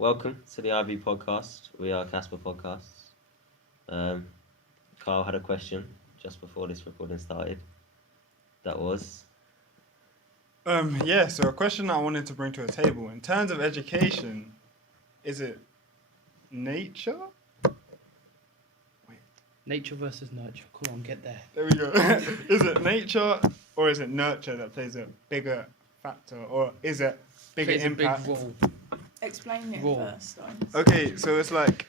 welcome to the IB podcast. We are Casper Podcasts. Kyle had a question just before this recording started. That was. So a question I wanted to bring to a table in terms of education, is it nature? Nature versus nurture. Come on, get there. There we go. Is it nature or is it nurture that plays a bigger factor, or is it bigger Plays impact? a big role. Explain it Raw. first. Okay, so it's like,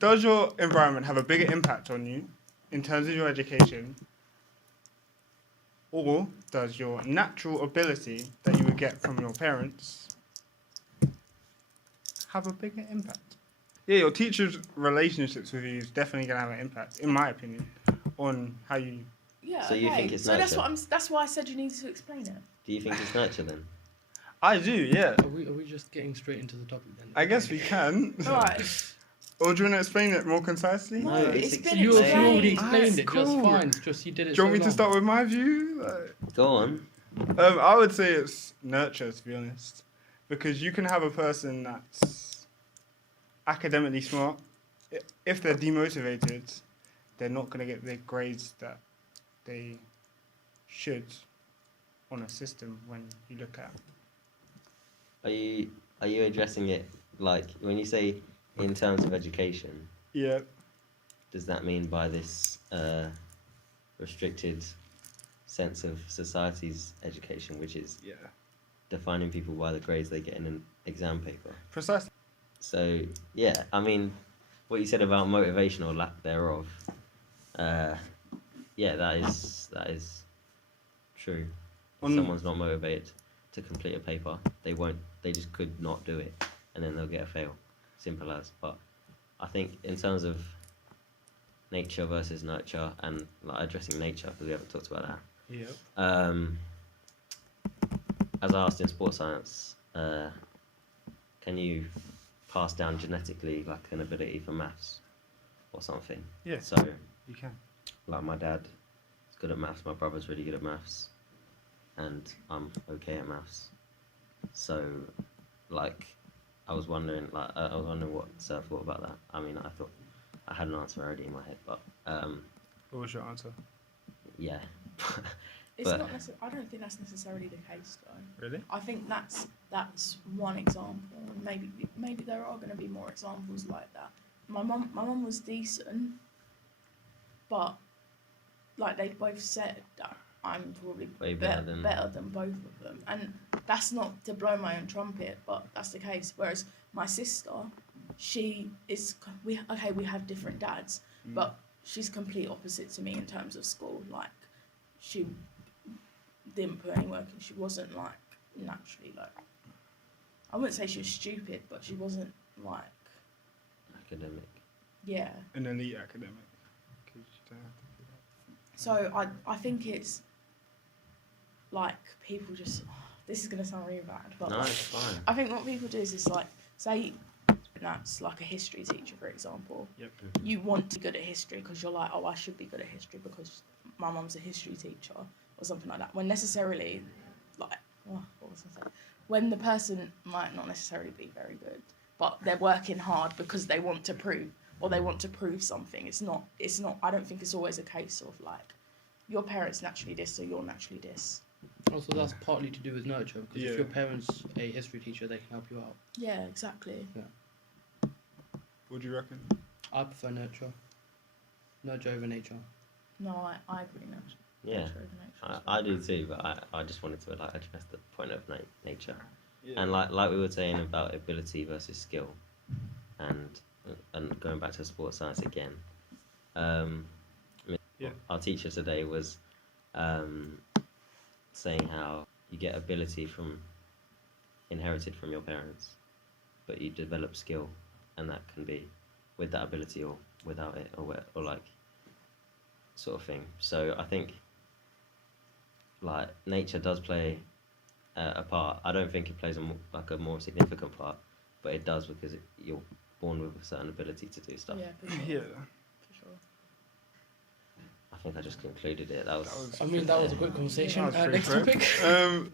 does your environment have a bigger impact on you in terms of your education, or does your natural ability that you would get from your parents have a bigger impact? Yeah, your teacher's relationships with you is definitely gonna have an impact, in my opinion, on how you. Yeah. So you think it's so that's nurture? that's why I said you need to explain it. Do you think it's nurture then? I do, yeah. Are we just getting straight into the topic then? I guess we can. Right. Or do you want to explain it more concisely? No, No, it's it's been You explained. already explained. explained it Alright, just cool. fine. It's just you did it Do you want so me to long. start with my view? Go on. I would say it's nurture, to be honest, because you can have a person that's academically smart. If they're demotivated, they're not going to get the grades that they should on a system when you look at. Are you addressing it like when you say in terms of education? Yeah. Does that mean by this restricted sense of society's education, which is Yeah. defining people by the grades they get in an exam paper? Precisely. So yeah, I mean, what you said about motivation or lack thereof, yeah, that is true. If On- someone's not motivated to complete a paper, they won't. They just could not do it, and then they'll get a fail. Simple as. But I think in terms of nature versus nurture, and like addressing nature because we haven't talked about that. Yeah. As I asked in sports science, can you pass down genetically like an ability for maths or something? Yeah. So, You can. like my dad is good at maths, my brother's really good at maths, and I'm okay at maths. So, like, I was wondering what Sir thought about that. I mean, I thought I had an answer already in my head, but What was your answer? yeah. It's But- not necessarily. I don't think that's necessarily the case, though. Really? I think that's one example. Maybe there are going to be more examples like that. My mum was decent, but like they both said that I'm probably Way better than- better than both of them, and that's not to blow my own trumpet, but that's the case. Whereas my sister, she is we have different dads, but she's complete opposite to me in terms of school. Like she didn't put any work in. She wasn't like naturally like. I wouldn't say she was stupid, but she wasn't like Academic. yeah. An elite academic. 'Cause you don't have to do that. So I think it's like people just this is gonna sound really bad, but No, like, it's fine. I think what people do is like say that's like a history teacher, for example. Yep. You want to be good at history because you're like, oh, I should be good at history because my mum's a history teacher or something like that. When necessarily, like, what was I saying? When the person might not necessarily be very good, but they're working hard because they want to prove or they want to prove something. It's not. I don't think it's always a case of like, your parents naturally this or you're naturally this. Also, that's partly to do with nurture because Yeah. if your parents a history teacher, they can help you out. Yeah, exactly. What do you reckon? I prefer nurture. Nurture over nature. No, I agree now. Yeah, Nature over nature. I do too. But I just wanted to like address the point of nature. Yeah. And like we were saying about ability versus skill, and going back to sports science again, I mean, Yeah. our teacher today was saying how you get ability inherited from your parents, but you develop skill, and that can be with that ability or without it, or like sort of thing. So I think like nature does play a part. I don't think it plays a more significant part, but it does because you're born with a certain ability to do stuff. Yeah, for sure. Yeah. For sure. I think I just concluded it. That was I mean, that was a good conversation. That was pretty Next quick.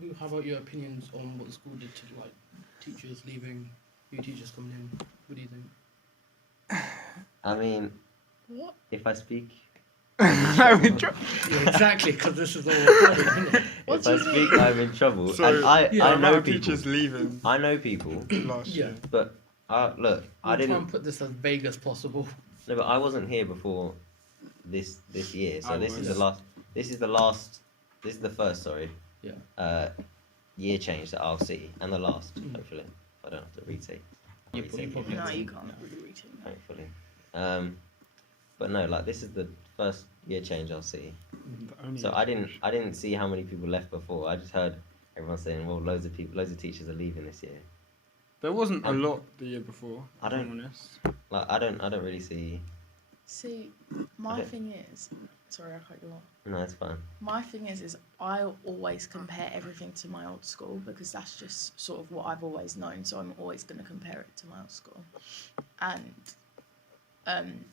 topic. How about your opinions on what the school did to like teachers leaving New teachers coming in. What do you think? I mean, What? if I speak, I'm in trouble. Yeah, exactly, because this is all recorded, isn't it? What if do I you speak, mean? I'm in trouble. So, And I yeah, know teachers people. leaving I know people, last Yeah. year. but look, I We'll try didn't. and put this as vague as possible. No, but I wasn't here before this year. So I this is was. the last. This is the last. This is the first. Sorry. Yeah. Year change that I'll see, and the last, Mm. hopefully. I don't have to retake. You Retake probably it, No, you Yeah. can't really reach it. hopefully. But no, like this is the first year change I'll see. The only So I didn't see how many people left before. I just heard everyone saying, well, loads of teachers are leaving this year. There wasn't a Um, lot the year before. I if I'm don't- honest. Like I don't really see. See, my Okay. thing is, sorry, I cut you off. No, it's fine. My thing is I always compare everything to my old school because that's just sort of what I've always known. So I'm always going to compare it to my old school. And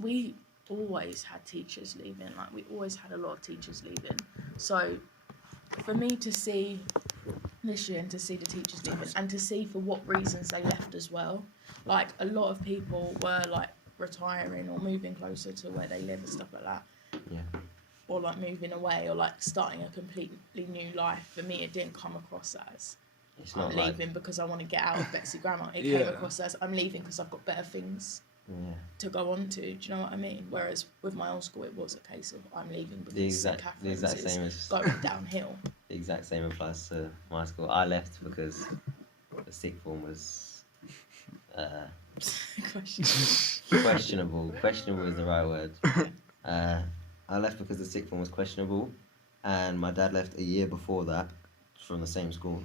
we always had teachers leaving. Like we always had a lot of teachers leaving. So for me to see this year and to see the teachers leaving and to see for what reasons they left as well, like a lot of people were like retiring or moving closer to where they live and stuff like that. Yeah. Or like moving away or like starting a completely new life. For me, it didn't come across as It's I'm not like leaving because I want to get out of Betsy Grammar. It Yeah. came across as I'm leaving because I've got better things yeah. to go on to. Do you know what I mean? Whereas with my old school, it was a case of I'm leaving because The exact St. Catherine's same is as going downhill. the exact same applies to my school. I left because the sixth form was questionable. Questionable is the right word. I left because the sixth form was questionable, and my dad left a year before that from the same school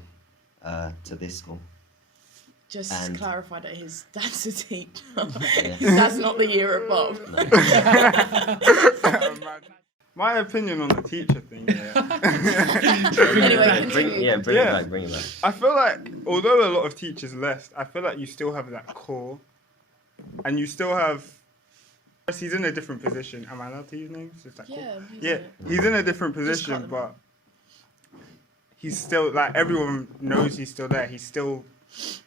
to this school. Just And- clarify that his dad's a teacher. Yeah. His dad's not the year above. No. My opinion on the teacher thing, yeah. Anyway, bring continue. it Yeah. back. I feel like, although a lot of teachers left, I feel like you still have that core. And you still have... He's in a different position. Am I allowed to use names? Is that cool? Yeah, use Yeah, it. he's in a different Just position, cut them but he's still, like, everyone knows he's still there. He's still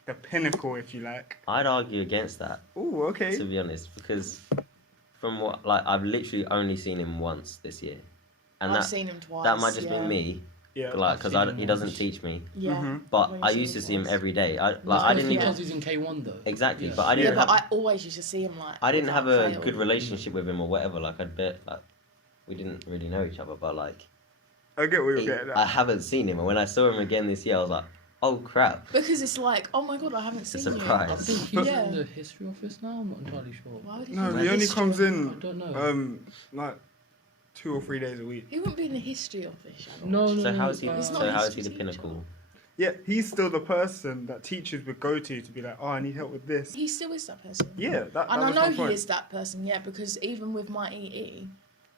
the pinnacle, if you like. I'd argue against that, Ooh, okay. to be honest, because from what I've literally only seen him once this year, and I've seen him twice. that might just yeah. be me, Yeah. like I've because seen him he doesn't once. teach me. Yeah. Mhm. But I've I only used to seen see him twice. every day. That's I didn't because even he's in K1 though. exactly, Yeah. but I Yeah, didn't but have, I always used to see him like. I didn't have without a fail. good relationship with him or whatever. Like I'd bet like we didn't really know each other, but like I get what you're he- getting I at. haven't seen him, and when I saw him again this year, I was like, oh crap! Because it's like, oh my god, I haven't seen surprise. I you. think he's Yeah. in the history office now. I'm not entirely sure. Why would he No, be in he the only history comes I in, don't know. like 2 or 3 days a week. He wouldn't be in the history office. Shannon. No, So how is he? He's not So a how is he history the teacher. pinnacle? Yeah, he's still the person that teachers would go to be like, oh, I need help with this. He still is that person. Yeah, that And I was know my he point. is that person, yeah, because even with my EE,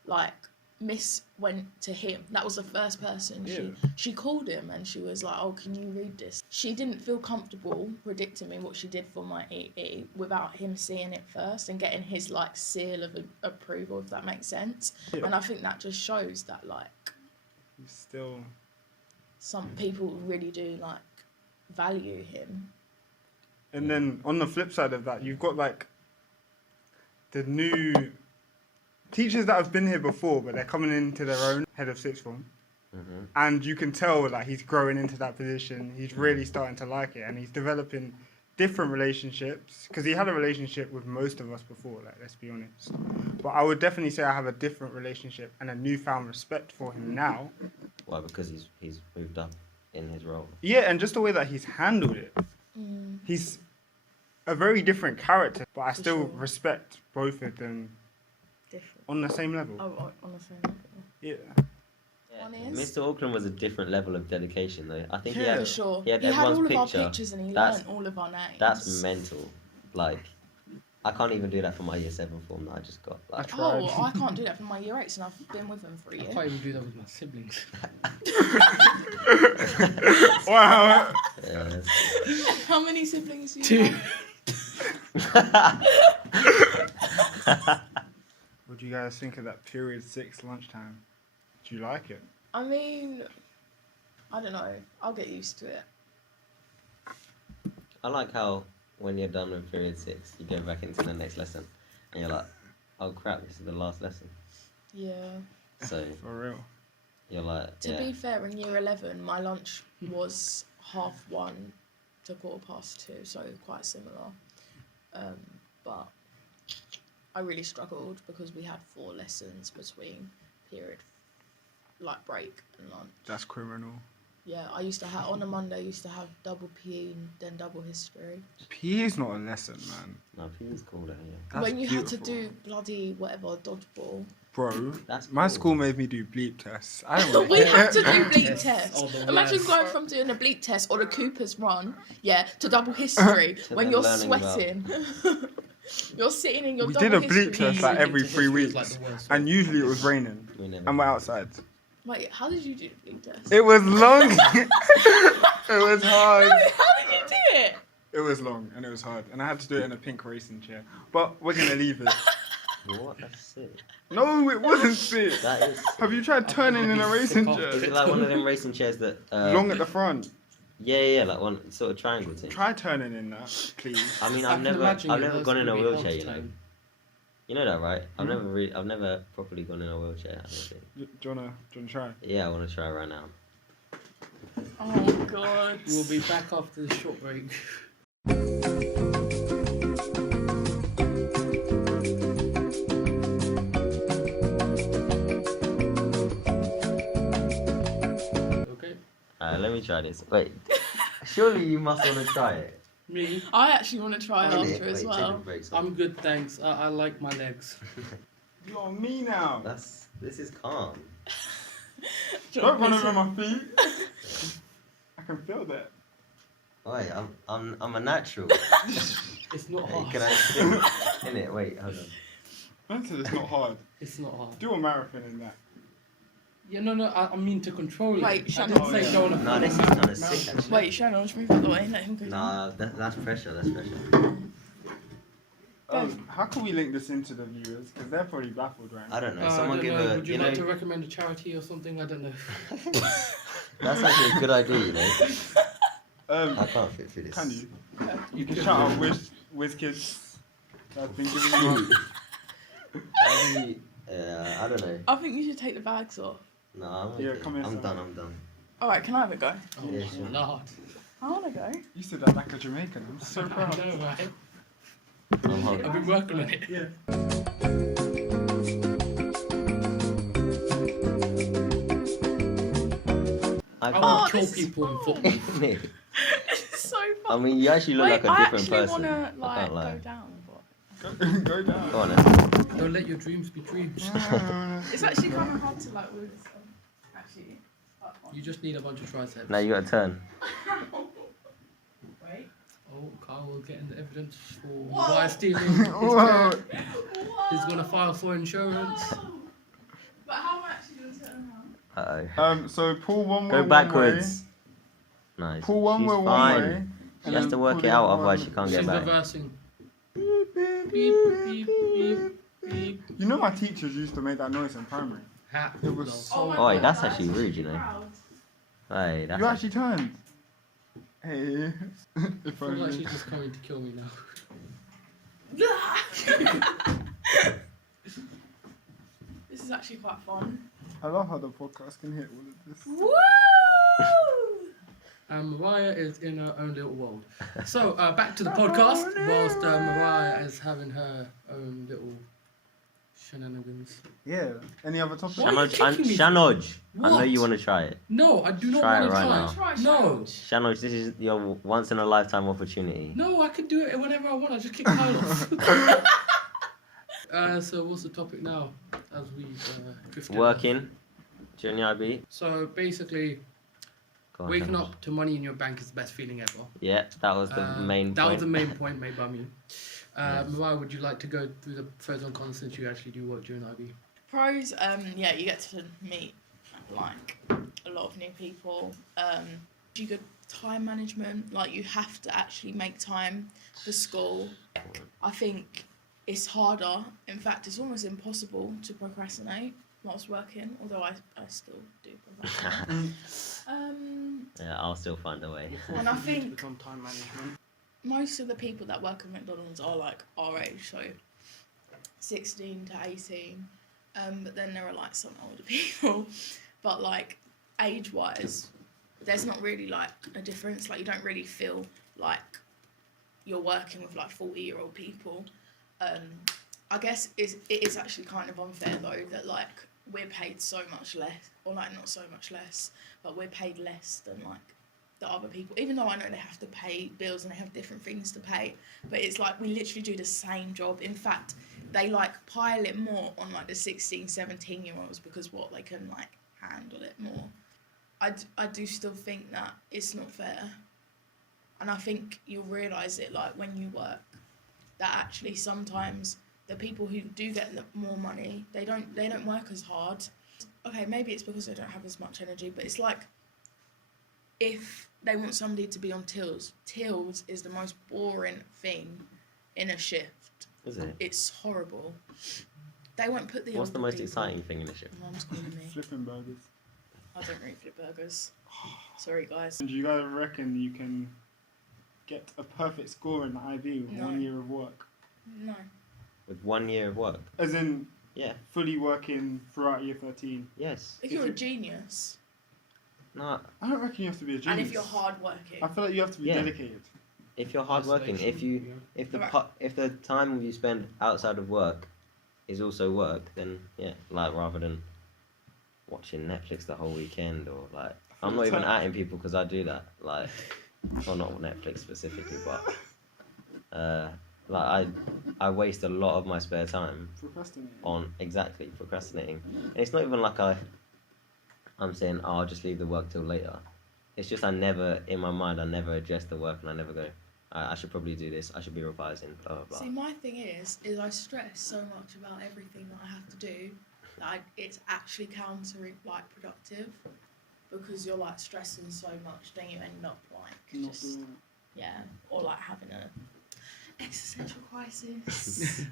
like, Miss went to him. That was the first person. Yeah. She called him and she was like, oh, can you read this? She didn't feel comfortable predicting me what she did for my EE without him seeing it first and getting his, like, seal of approval, if that makes sense. Yeah. And I think that just shows that, like, He's still... some people really do, like, value him. And then on the flip side of that, you've got like the new teachers that have been here before, but they're coming into their own head of sixth form. Hmm. And you can tell like he's growing into that position. He's really starting to like it, and he's developing different relationships because he had a relationship with most of us before. Like, let's be honest. But I would definitely say I have a different relationship and a newfound respect for him now. Why? Because he's moved up in his role. Yeah, and just the way that he's handled it. Mm. He's a very different character, but I For still sure. respect both of them Different. on the same level. Oh, on the same level. Yeah. One is- Mr. Auckland was a different level of dedication, though. I think Yeah. he For had, sure. he had all everyone's of our picture. pictures and he That's- learned all of our names. That's mental. Like, I can't even do that for my year 7 form that I just got. Like, I Oh, tried. I can't do that for my year 8s and I've been with them for a I year. can't even do that with my siblings. Wow. yeah, that's- How many siblings do you Two. have? What do you guys think of that period 6 lunchtime? Do you like it? I mean, I don't know. I'll get used to it. I like how when you're done with period 6, you go back into the next lesson, and you're like, oh crap, this is the last lesson. Yeah. So For real. you're like, To yeah. be fair, in year 11, my lunch was 1:30 to 2:15, so quite similar. But I really struggled because we had 4 lessons between period, like break and lunch. That's criminal. Yeah, I used to have, on a Monday, I used to have double PE and then double history. PE is not a lesson, man. No, PE is cool though, yeah. That's when you had to beautiful. do bloody whatever, dodgeball. Bro, That's my cool. school made me do bleep tests. I don't want We had to do bleep Yes. tests. Oh, the Imagine worst. going from doing a bleep test or the Cooper's run, to double history To when then you're learning about- sweating. You're sitting in your We double did a history. bleep test like every 3 weeks, and usually it was raining, We never and we're outside. Wait, how did you do the bleep test? It was long. It was hard. No, how did you do it? It was long and it was hard, and I had to do it in a pink racing chair. But we're gonna leave it. What? That's sick. No, it wasn't sick. That is. Have you tried turning in a racing Is chair? it like one of them racing chairs that? Long at the front. Yeah, like one sort of triangle thing. Try turning in that, please. I mean, I I've can imagine never your legs gone in would a be wheelchair. hard to You know, turn. you know that, right? Hmm? I've never properly gone in a wheelchair. I don't think. Do you wanna try? Yeah, I want to try right now. Oh god. We'll be back after the short break. Okay. Let me try this. Wait, surely you must want to try it. Me, I actually want to try Innit? after as Wait, take well. the brakes off. I'm good, thanks. I like my legs. You're on me now. This is calm. Don't run over my feet. I can feel that. Wait, I'm a natural. It's not Hey, hard. can I spin in it? Wait, hold on. Man said it's not hard. It's not hard. Do a marathon in that. Yeah, no, I mean to control it. Wait, I Shannon. didn't say Oh, go on a No, this is full kind of marathon. sick actually. Wait, Shannon, move out the way. Let him go down. Nah, that's pressure. That's pressure. How can we link this into the viewers? Because they're probably baffled right now. I don't know. I Someone don't give know. a. Would You you know, like to recommend a charity or something? I don't know. that's actually a good idea. You know. I Um, can't fit through this. can you? You can shout out Whiz Kids. I've been giving you. I don't know. I think you should take the bags off. No, I'm Yeah, okay. come here, I'm son. done. I'm done. Alright, can I have a go? Oh, Yeah, sure. Lord. I want to go. You said that like a Jamaican. I'm so I proud. know, right? I'm hungry. I've been working on it. Yeah. I I can't. will Oh, kill this is people in fun. football. Innit? It's so I fun. mean, you actually look like a I different actually person. want to I can't lie. go down. But Go down. Go on then. Don't let your dreams be dreams. it's actually kind of hard to with this one. Actually. You just need a bunch of triceps. Now you got to turn. Wait. Oh, Carl will get in the evidence for Whoa. why stealing his Whoa. chair. He's gonna file for insurance. But how am I actually going to turn around? So pull one Go way backwards. Nice. one way. Pull one She's way one fine. way. She has to work it out, otherwise she can't She's get back. reversing. Beep, beep, Beep, beep, beep, beep. beep. You know my teachers used to make that noise in primary. Ha. It was No. so. my Oh, God, that's actually rude, you know. proud. Hey, that's You actually turned. Hey. If I feel like only. she's just coming to kill me now. This is actually quite fun. I love how the podcast can hit all of this. Woo! And Mariah is in her own little world. So, back to the podcast, whilst Mariah is having her own little shenanigans. Yeah. Any other topics? Why are you Shanoj, kicking me? Shanoj, I know What? you want to try it. No, I do not Try it want to right try. now. Try No. Shanoj, this is your once in a lifetime opportunity. No, I can do it whenever I want. I just kick Kyle off. So, what's the topic now? As we drift in? Working during the IB. So, basically, Go on, waking Shanoj. up to money in your bank is the best feeling ever. Yeah, that was the main That point. was the main point made by me. Yes. Mariah, would you like to go through the pros and cons since you actually do work during IB? Pros, yeah, you get to meet like a lot of new people. You good time management, like you have to actually make time for school. I think it's harder. In fact, it's almost impossible to procrastinate whilst working, although I still do procrastinate. Yeah, I'll still find a way. And I Need to think become time management. most of the people that work at McDonald's are like our age, so 16 to 18. But then there are like some older people. But like age-wise, there's not really like a difference. Like you don't really feel like you're working with like 40-year-old people. I guess it is actually kind of unfair though that like we're paid so much less, or like not so much less, but we're paid less than like the other people, even though I know they have to pay bills and they have different things to pay, but it's like we literally do the same job. In fact, they like pile it more on like the 16, 17-year-olds because what they can like handle it more. I do still think that it's not fair, and I think you'll realise it like when you work, that actually sometimes the people who do get more money, they don't work as hard. Okay, maybe it's because they don't have as much energy, but it's like if they want somebody to be on tills is the most boring thing in a shift. Is it? It's horrible. They won't put the. What's the most people. exciting thing in the shift? Mum's calling me. Flipping burgers. I don't really flip burgers. Sorry, guys. And do you guys reckon you can get a perfect score in the IB with No. 1 year of work? No. With 1 year of work? As in, Yeah. fully working throughout year 13. Yes. If you're a genius, No. I don't reckon you have to be a genius. and if you're hardworking, I feel like you have to be Yeah. dedicated. If you're hardworking, if the time you spend outside of work is also work, then yeah, like rather than watching Netflix the whole weekend or like, I'm not even atting people because I do that. Like, well, not Netflix specifically, but like I waste a lot of my spare time Procrastinating. on procrastinating, and it's not even like I'm saying, oh, I'll just leave the work till later. It's just in my mind, I never address the work and I never go, I should probably do this, I should be revising, blah, blah, blah. See, my thing is I stress so much about everything that I have to do that it's actually productive because you're like stressing so much, then you end up like Not just doing it. yeah, or like having a existential crisis.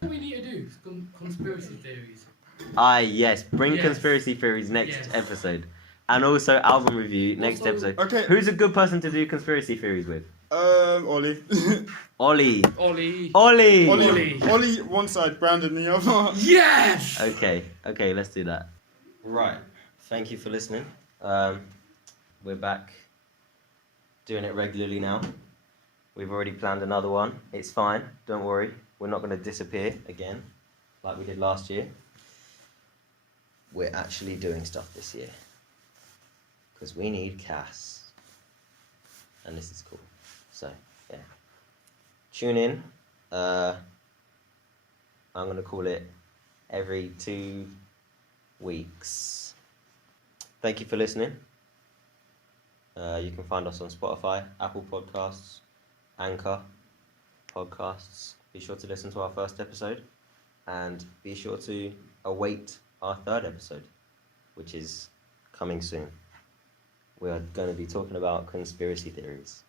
What we need to do is conspiracy theories. Yes, bring Yes. conspiracy theories next Yes. episode. And also album review next Also- episode. Okay. Who's a good person to do conspiracy theories with? Ollie. Ollie. Ollie. Ollie! Ollie. Ollie one side, Brandon the other. Yes! Okay, let's do that. Right, thank you for listening. We're back doing it regularly now. We've already planned another one. It's fine, don't worry. We're not going to disappear again like we did last year. We're actually doing stuff this year because we need cash, and this is cool. So yeah, tune in. I'm gonna call it every 2 weeks. Thank you for listening. You can find us on Spotify, Apple Podcasts, Anchor Podcasts. Be sure to listen to our first episode, and be sure to await our third episode, which is coming soon. We are going to be talking about conspiracy theories.